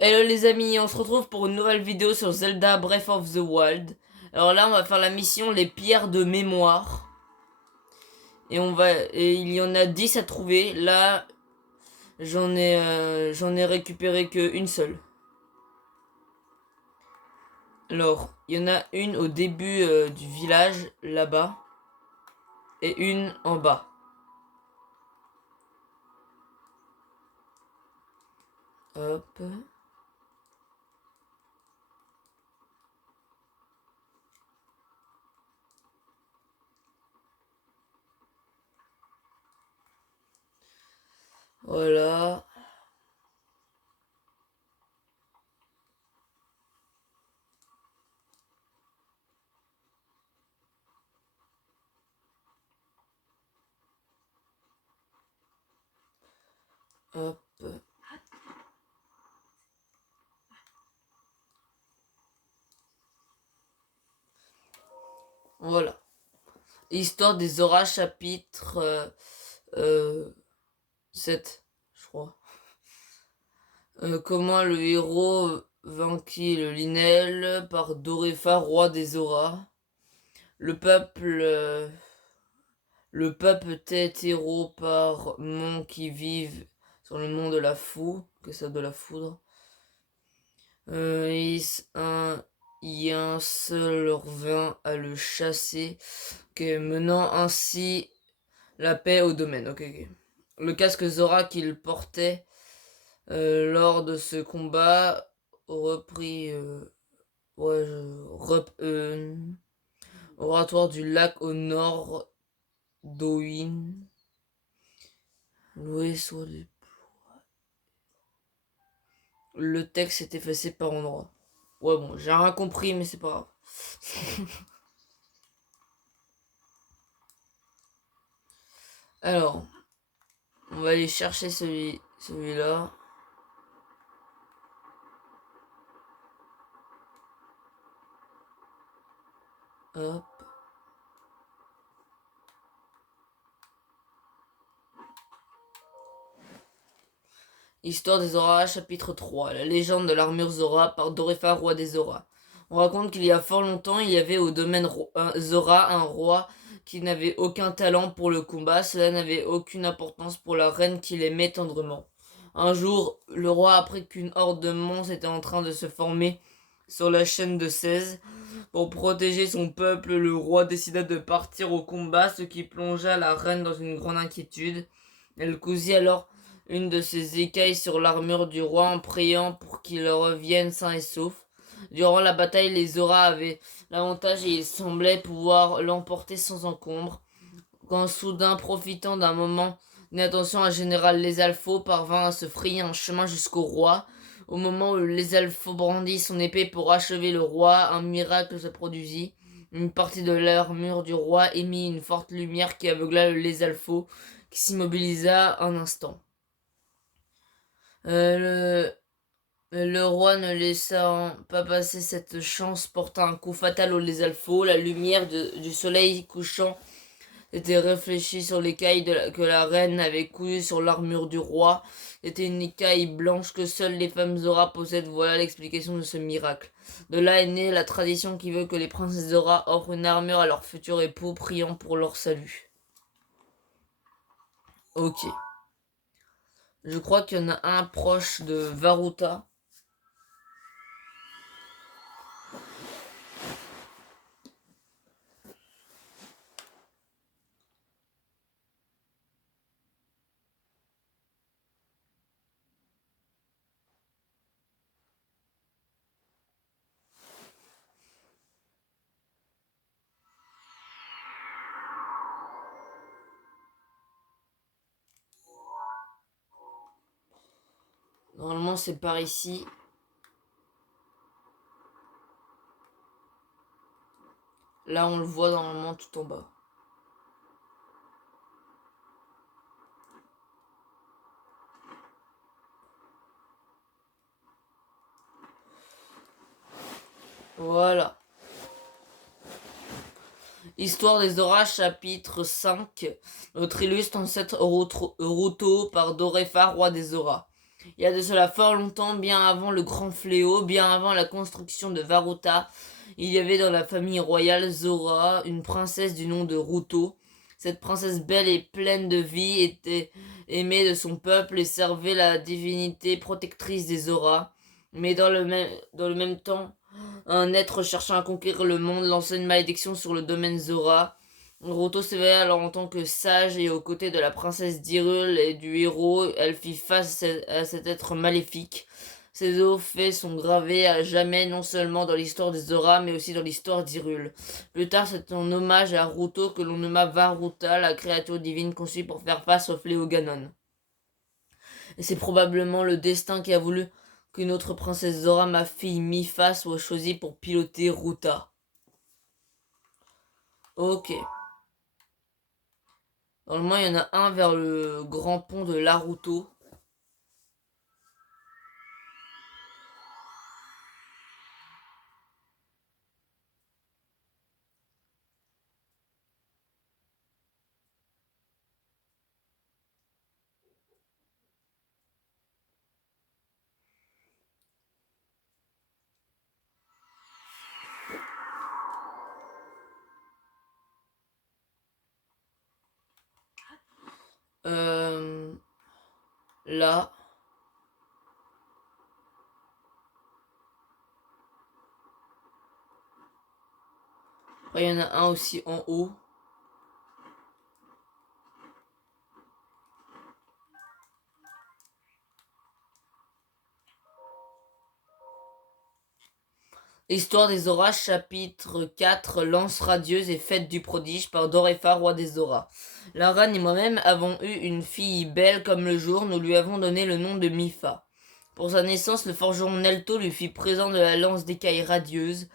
Hello les amis, on se retrouve pour une nouvelle vidéo sur Zelda Breath of the Wild. Alors là, on va faire la mission les pierres de mémoire. Et il y en a 10 à trouver. Là, j'en ai récupéré que une seule. Alors, il y en a une au début du village, là-bas, et une en bas. Hop. Voilà. Hop. Voilà. Histoire des orages, chapitre euh, 7, je crois. Comment le héros vainquit le Linel par Dorefa, roi des Auras. Le peuple, euh, le peuple tête héros par Mon qui vivent sur le mont de la Fou, que ça de la foudre. Un, y un seul revint à le chasser, que menant ainsi la paix au domaine. Ok, ok. Le casque Zora qu'il portait lors de ce combat reprit ouais, oratoire du lac au nord d'Oin. Loué soit les... Le texte est effacé par endroit. Ouais, bon, j'ai rien compris, mais c'est pas grave. Alors, on va aller chercher celui-là. Hop. Histoire des Zora, chapitre 3. La légende de l'armure Zora par Dorefa, roi des Zora. On raconte qu'il y a fort longtemps, il y avait au domaine Zora un roi qui n'avait aucun talent pour le combat. Cela n'avait aucune importance pour la reine qui l'aimait tendrement. Un jour, le roi apprit qu'une horde de monstres était en train de se former sur la chaîne de 16. Pour protéger son peuple, le roi décida de partir au combat, ce qui plongea la reine dans une grande inquiétude. Elle cousit alors une de ses écailles sur l'armure du roi en priant pour qu'il revienne sain et sauf. Durant la bataille, les Zora avaient l'avantage et ils semblaient pouvoir l'emporter sans encombre. Quand soudain, profitant d'un moment d'inattention, un général Lézalfo parvint à se frayer un chemin jusqu'au roi. Au moment où Lézalfo brandit son épée pour achever le roi, un miracle se produisit. Une partie de l'armure du roi émit une forte lumière qui aveugla le Lézalfo, qui s'immobilisa un instant. Le roi ne laissa pas passer cette chance, porta un coup fatal au Lézalfo. La lumière du soleil couchant était réfléchie sur l'écaille que la reine avait cousue sur l'armure du roi. C'était une écaille blanche que seules les femmes Zora possèdent. Voilà l'explication de ce miracle. De là est née la tradition qui veut que les princesses Zora offrent une armure à leur futur époux, priant pour leur salut. Ok. Je crois qu'il y en a un proche de Varuta. Normalement, c'est par ici. Là, on le voit normalement tout en bas. Voilà. Histoire des orages, chapitre 5. Notre illustre ancêtre Ruto par Dorefa, roi des Auras. Il y a de cela fort longtemps, bien avant le grand fléau, bien avant la construction de Varuta, il y avait dans la famille royale Zora une princesse du nom de Ruto. Cette princesse belle et pleine de vie était aimée de son peuple et servait la divinité protectrice des Zora. Mais dans le même temps, un être cherchant à conquérir le monde lançait une malédiction sur le domaine Zora. Ruto s'éveilla alors en tant que sage et aux côtés de la princesse d'Hyrule et du héros, elle fit face à cet être maléfique. Ces hauts faits sont gravés à jamais non seulement dans l'histoire des Zora mais aussi dans l'histoire d'Hyrule. Plus tard, c'est en hommage à Ruto que l'on nomma Varuta, la créature divine conçue pour faire face au fléau Ganon. Et c'est probablement le destin qui a voulu qu'une autre princesse Zora, ma fille Mipha, soit choisie pour piloter Ruta. Ok. Normalement, il y en a un vers le grand pont de Naruto. Euh, là. Après, il y en a un aussi en haut. Histoire des Zoras, chapitre 4, Lance radieuse et fête du prodige par Dorefa, roi des Zoras. La reine et moi-même avons eu une fille belle comme le jour, nous lui avons donné le nom de Mipha. Pour sa naissance, le forgeron Nelto lui fit présent de la lance d'écaille radieuse.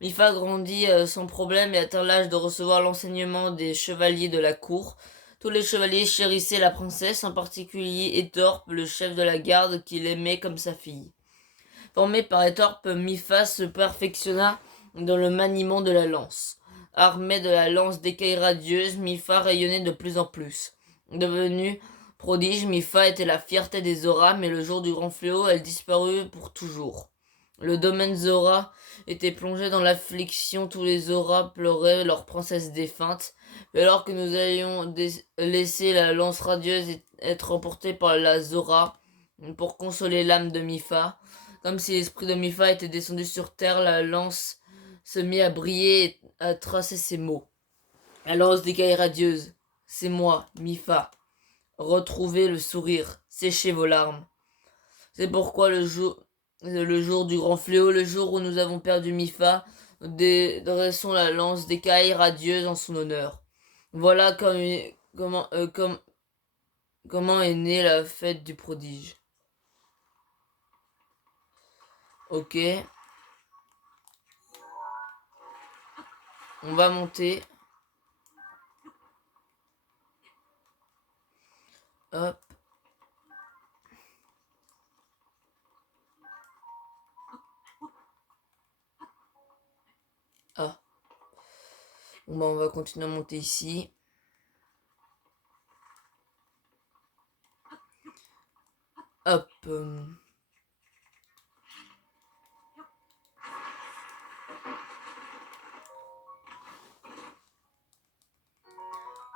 Mipha grandit sans problème et atteint l'âge de recevoir l'enseignement des chevaliers de la cour. Tous les chevaliers chérissaient la princesse, en particulier Etorpe, le chef de la garde, qu'il aimait comme sa fille. Formé par Etorpe, Mipha se perfectionna dans le maniement de la lance. Armée de la lance d'écaille radieuse, Mipha rayonnait de plus en plus. Devenue prodige, Mipha était la fierté des Zora, mais le jour du grand fléau, elle disparut pour toujours. Le domaine Zora était plongé dans l'affliction, tous les Zora pleuraient leur princesse défunte. Mais alors que nous allions laisser la lance radieuse être emportée par la Zora pour consoler l'âme de Mipha, comme si l'esprit de Mipha était descendu sur terre, la lance se mit à briller et à tracer ces mots. La lance d'écaille radieuse, c'est moi, Mipha. Retrouvez le sourire, séchez vos larmes. C'est pourquoi le jour du grand fléau, le jour où nous avons perdu Mipha, nous dressons la lance d'écaille radieuse en son honneur. Voilà comment est née la fête du prodige. Ok. On va monter. Hop. Ah. Bon, bah, on va continuer à monter ici. Hop.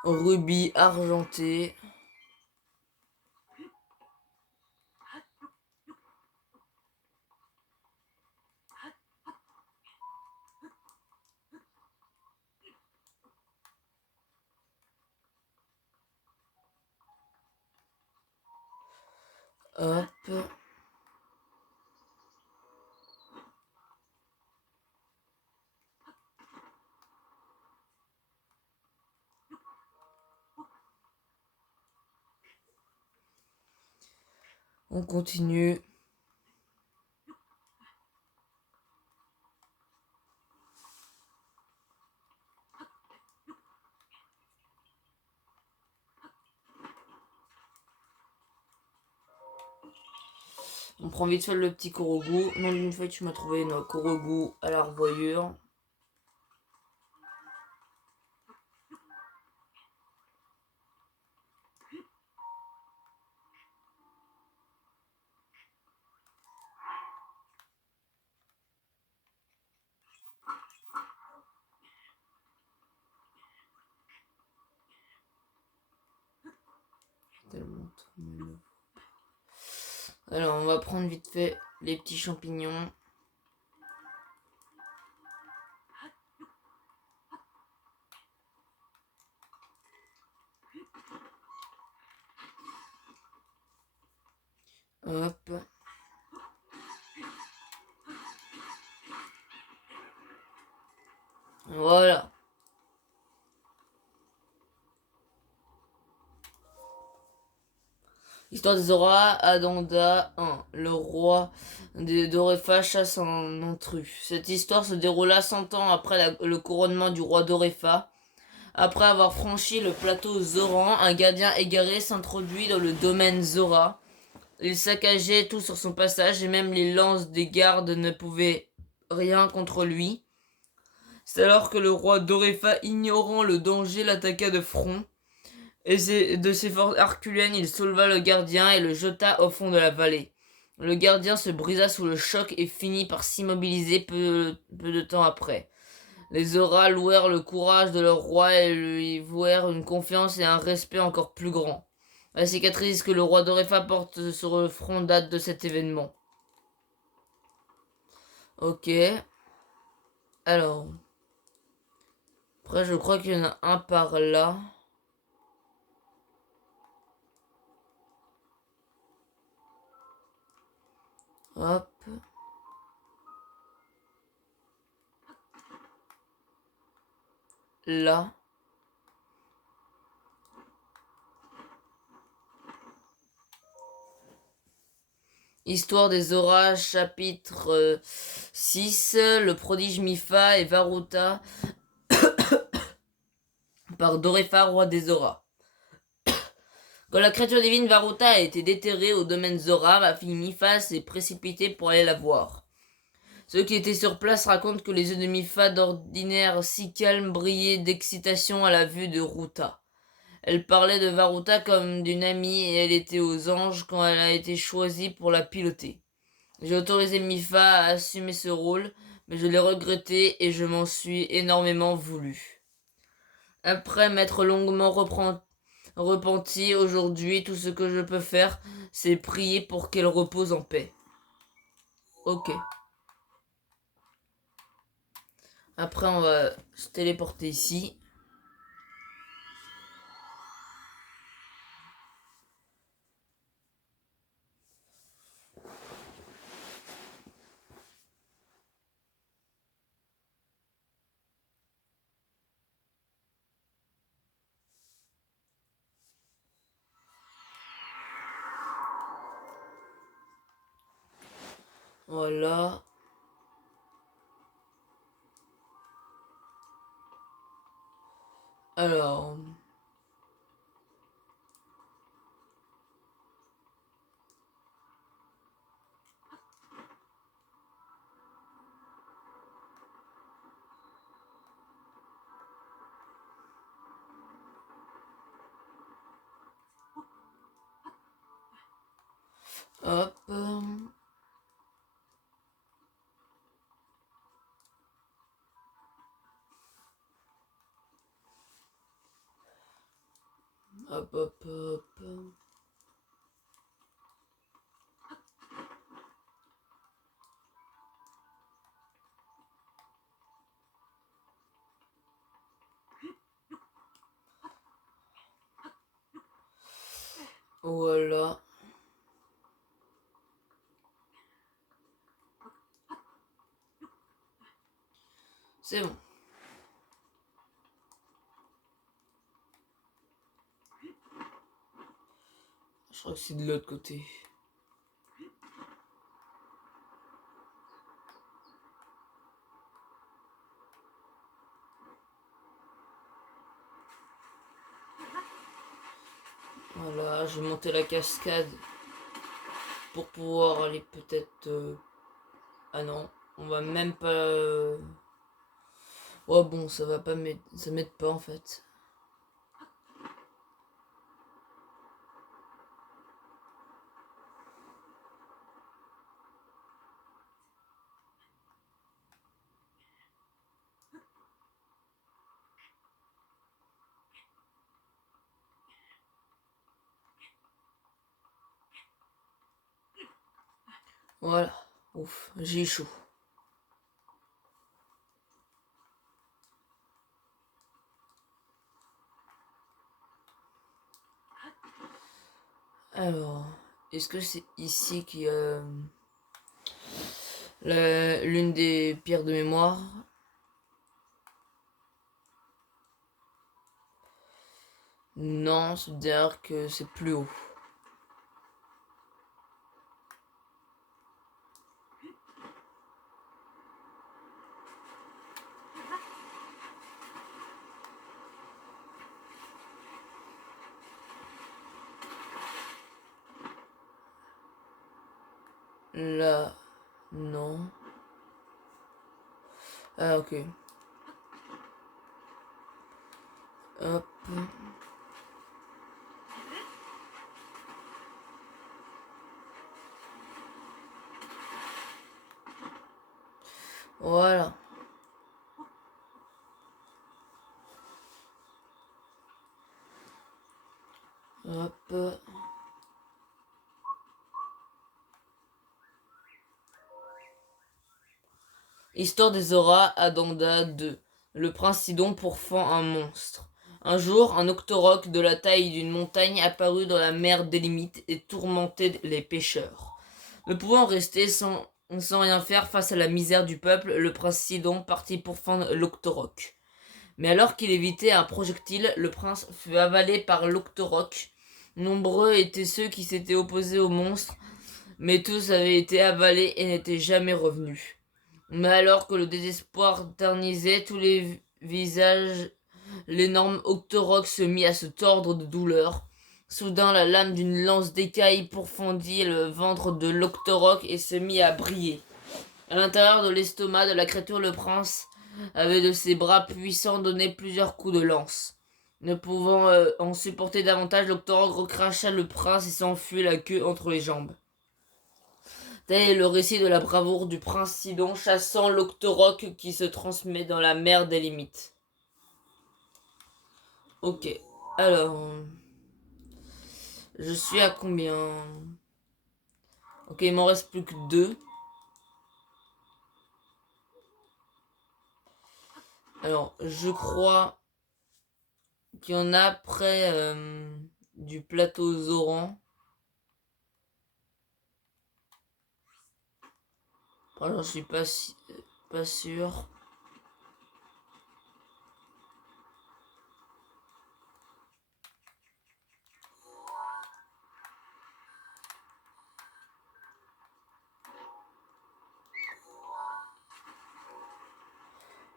Rubis argenté. Hop. On continue. On prend vite fait le petit Korogu. Non, d'une fois, tu m'as trouvé une Korogu à la revoyure. tellement tourné. Alors, on va prendre vite fait les petits champignons. Hop. Voilà. Histoire des Zora, Adonda 1. Le roi de Dorefa chasse un intrus. Cette histoire se déroula 100 ans après le couronnement du roi Dorefa. Après avoir franchi le plateau Zoran, un gardien égaré s'introduit dans le domaine Zora. Il saccageait tout sur son passage et même les lances des gardes ne pouvaient rien contre lui. C'est alors que le roi Dorefa, ignorant le danger, l'attaqua de front. Et de ses forces herculéennes, il souleva le gardien et le jeta au fond de la vallée. Le gardien se brisa sous le choc et finit par s'immobiliser peu de temps après. Les Zora louèrent le courage de leur roi et lui vouèrent une confiance et un respect encore plus grand. La cicatrice que le roi Dorefa porte sur le front date de cet événement. Ok. Alors. Après, je crois qu'il y en a un par là. Hop. Là. Histoire des orages, chapitre 6, le prodige Mifa et Varuta par Dorefa, roi des Zora. Quand la créature divine Varuta a été déterrée au domaine Zora, ma fille Mifa s'est précipitée pour aller la voir. Ceux qui étaient sur place racontent que les yeux de Mifa, d'ordinaire si calmes, brillaient d'excitation à la vue de Ruta. Elle parlait de Varuta comme d'une amie et elle était aux anges quand elle a été choisie pour la piloter. J'ai autorisé Mifa à assumer ce rôle, mais je l'ai regretté et je m'en suis énormément voulu. Après m'être longuement repenti, aujourd'hui, tout ce que je peux faire, c'est prier pour qu'elle repose en paix. Ok. Après, on va se téléporter ici. Voilà. Alors. Hop. Hop, hop, hop. Voilà. C'est bon. Je crois que c'est de l'autre côté. Voilà, je vais monter la cascade pour pouvoir aller peut-être... Ah non, on va même pas... Oh bon, ça va pas m'aider, ça m'aide pas en fait. Voilà. Ouf, j'ai chaud. Alors, est-ce que c'est ici qu'il y a l'une des pierres de mémoire? Non, c'est-à-dire que c'est plus haut. Là, non. Ah, ok. Hop. Voilà. Hop. Histoire des auras, Adanda 2. Le prince Sidon pourfend un monstre. Un jour, un octoroc de la taille d'une montagne apparut dans la mer des limites et tourmentait les pêcheurs. Ne pouvant rester sans rien faire face à la misère du peuple, le prince Sidon partit pourfendre l'octoroc. Mais alors qu'il évitait un projectile, le prince fut avalé par l'octoroc. Nombreux étaient ceux qui s'étaient opposés au monstre, mais tous avaient été avalés et n'étaient jamais revenus. Mais alors que le désespoir ternisait tous les visages, l'énorme octoroc se mit à se tordre de douleur. Soudain, la lame d'une lance d'écaille pourfendit le ventre de l'octoroc et se mit à briller. À l'intérieur de l'estomac de la créature, le prince avait de ses bras puissants donné plusieurs coups de lance. Ne pouvant en supporter davantage, l'octoroc recracha le prince et s'enfuit la queue entre les jambes. Tel est le récit de la bravoure du prince Sidon chassant l'octoroc qui se transmet dans la mer des limites. Ok, alors... Je suis à combien? Ok, il m'en reste plus que 2. Alors, je crois qu'il y en a près du plateau Zoran. Alors, je suis pas sûr.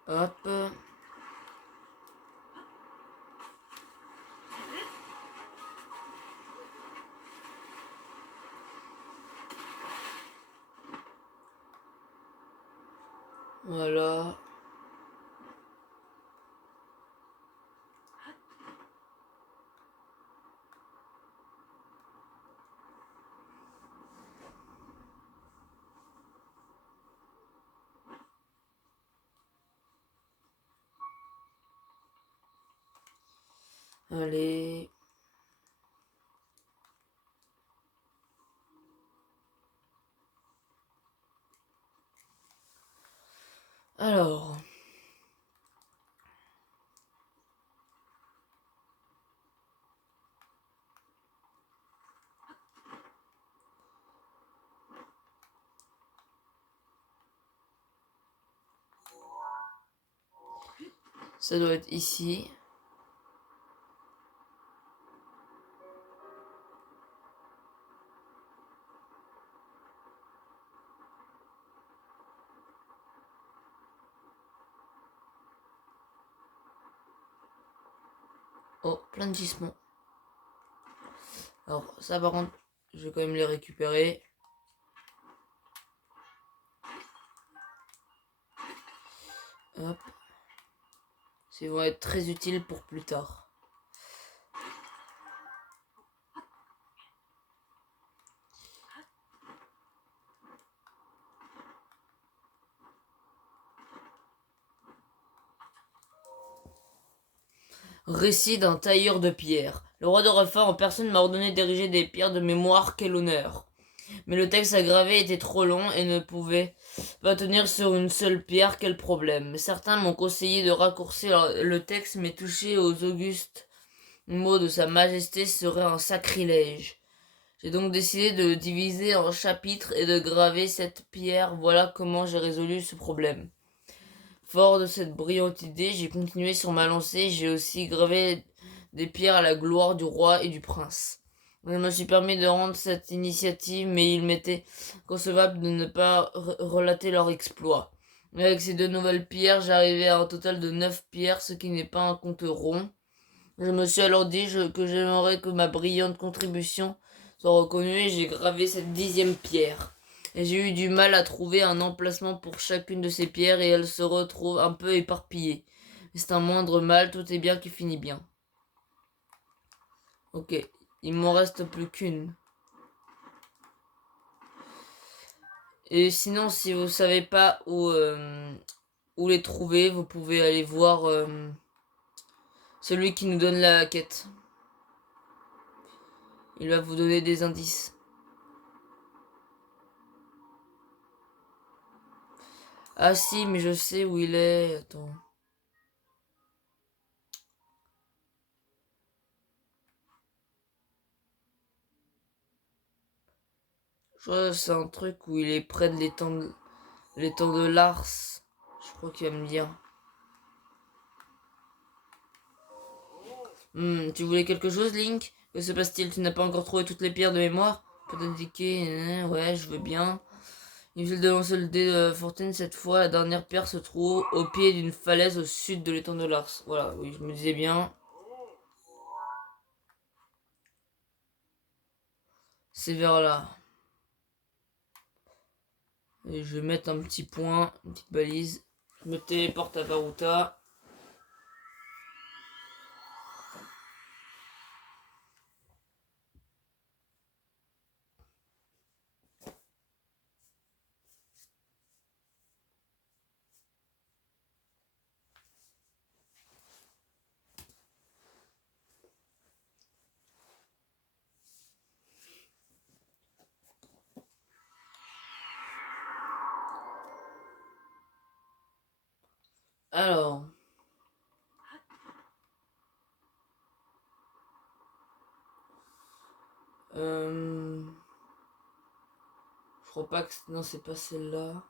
Hop. Voilà. Allez. Alors. Ça doit être ici. Oh, plein de gisements. Alors, ça par contre, je vais quand même les récupérer. Hop. Ils vont être très utiles pour plus tard. Récit d'un tailleur de pierre. Le roi de Rafa en personne m'a ordonné d'ériger des pierres de mémoire, quel honneur. Mais le texte à graver était trop long et ne pouvait pas tenir sur une seule pierre. Quel problème. Certains m'ont conseillé de raccourcir le texte, mais toucher aux augustes mots de Sa Majesté serait un sacrilège. J'ai donc décidé de le diviser en chapitres et de graver cette pierre. Voilà comment j'ai résolu ce problème. Fort de cette brillante idée, j'ai continué sur ma lancée. J'ai aussi gravé des pierres à la gloire du roi et du prince. Je me suis permis de rendre cette initiative, mais il m'était concevable de ne pas relater leur exploit. Mais avec ces deux nouvelles pierres, j'arrivais à un total de 9 pierres, ce qui n'est pas un compte rond. Je me suis alors dit que j'aimerais que ma brillante contribution soit reconnue et j'ai gravé cette 10e pierre. Et j'ai eu du mal à trouver un emplacement pour chacune de ces pierres et elles se retrouvent un peu éparpillées. Mais c'est un moindre mal, tout est bien qui finit bien. Ok, il m'en reste plus qu'une. Et sinon, si vous savez pas où les trouver, vous pouvez aller voir celui qui nous donne la quête. Il va vous donner des indices. Ah si, mais je sais où il est. Attends. Je crois que c'est un truc où il est près de l'étang de Lars. Je crois qu'il va me dire. Tu voulais quelque chose, Link? Que se passe-t-il? Tu n'as pas encore trouvé toutes les pierres de mémoire? Peut indiquer, ouais, je veux bien. Inutile de lancer le dé de fortune cette fois. La dernière pierre se trouve au pied d'une falaise au sud de l'étang de Lars. Voilà, oui, je me disais bien. C'est vers là. Et je vais mettre un petit point, une petite balise. Je me téléporte à Baruta. Alors. Je crois pas que... Non, c'est pas celle-là.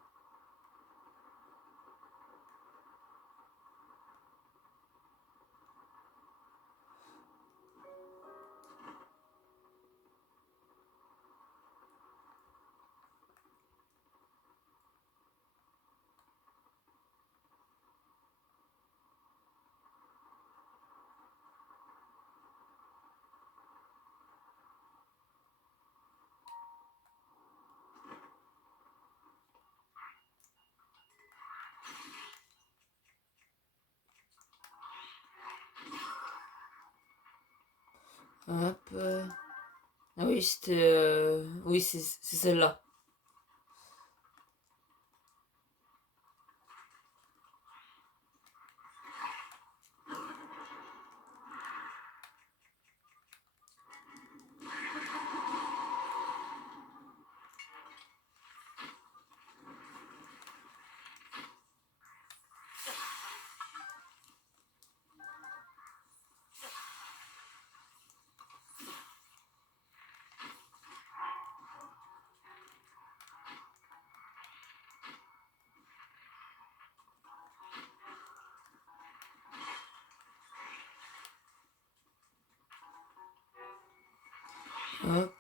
Hop. Ah oui, c'était... Oui, c'est celle-là. Hop.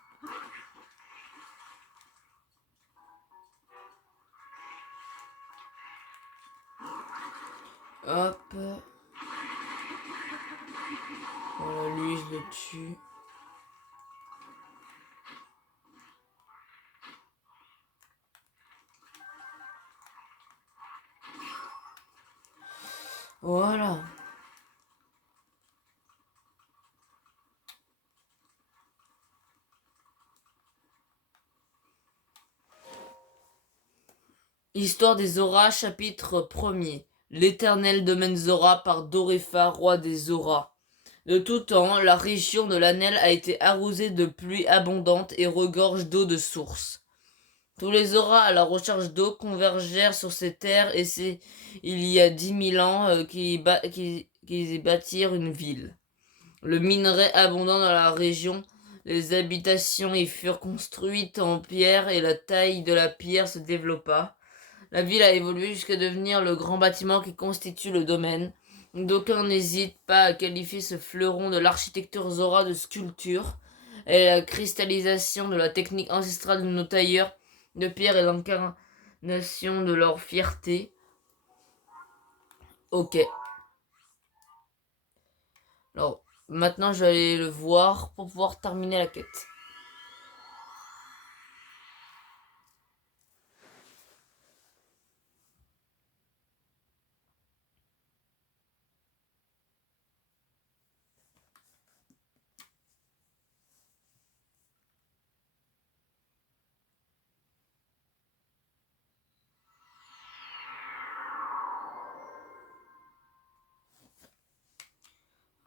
Hop. Voilà, lui, je le tue. Voilà. Histoire des Zoras, chapitre 1er. L'éternel domaine Zora par Dorefa, roi des Zoras. De tout temps, la région de l'Anel a été arrosée de pluie abondante et regorge d'eau de source. Tous les Zora à la recherche d'eau convergèrent sur ces terres et c'est il y a 10 000 ans qu'ils y bâtirent une ville. Le minerai abondant dans la région, les habitations y furent construites en pierre et la taille de la pierre se développa. La ville a évolué jusqu'à devenir le grand bâtiment qui constitue le domaine. D'aucuns n'hésitent pas à qualifier ce fleuron de l'architecture Zora de sculpture et la cristallisation de la technique ancestrale de nos tailleurs de pierre est l'incarnation de leur fierté. Ok. Alors, maintenant je vais aller le voir pour pouvoir terminer la quête.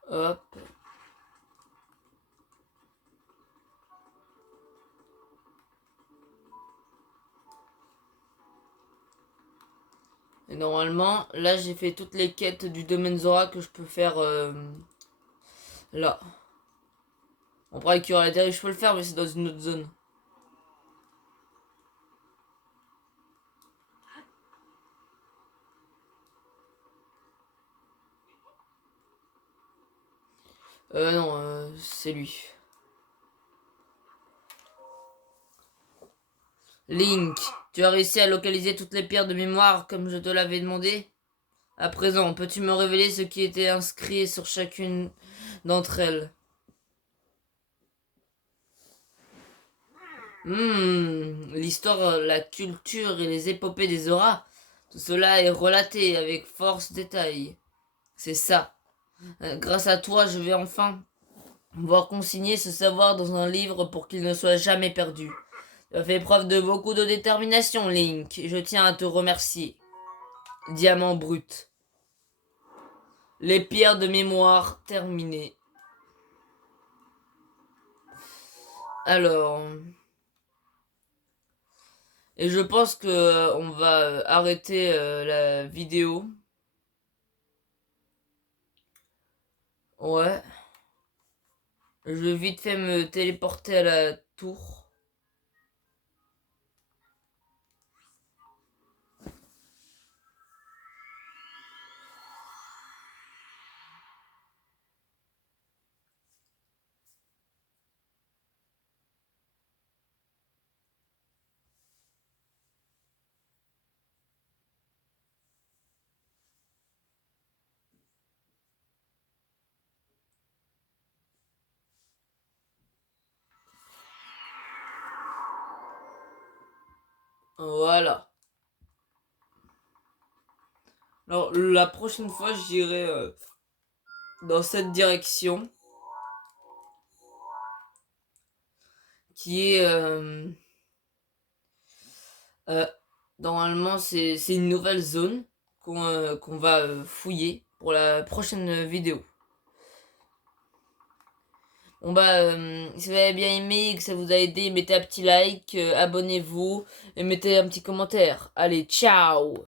Hop. Et normalement, là j'ai fait toutes les quêtes du domaine Zora que je peux faire là. On pourrait qu'il y aura la dérive, je peux le faire, mais c'est dans une autre zone. Non, c'est lui. Link, tu as réussi à localiser toutes les pierres de mémoire comme je te l'avais demandé? À présent, peux-tu me révéler ce qui était inscrit sur chacune d'entre elles? L'histoire, la culture et les épopées des auras, tout cela est relaté avec force détail. C'est ça. Grâce à toi, je vais enfin voir consigner ce savoir dans un livre pour qu'il ne soit jamais perdu. Tu as fait preuve de beaucoup de détermination, Link. Je tiens à te remercier. Diamant brut. Les pierres de mémoire terminées. Alors, et je pense que on va arrêter la vidéo. Ouais. Je vais vite fait me téléporter à la tour. Voilà. Alors, la prochaine fois, j'irai dans cette direction. Qui est... euh, normalement, c'est une nouvelle zone qu'on va fouiller pour la prochaine vidéo. Bon bah, si vous avez bien aimé et que ça vous a aidé, mettez un petit like, abonnez-vous et mettez un petit commentaire. Allez, ciao!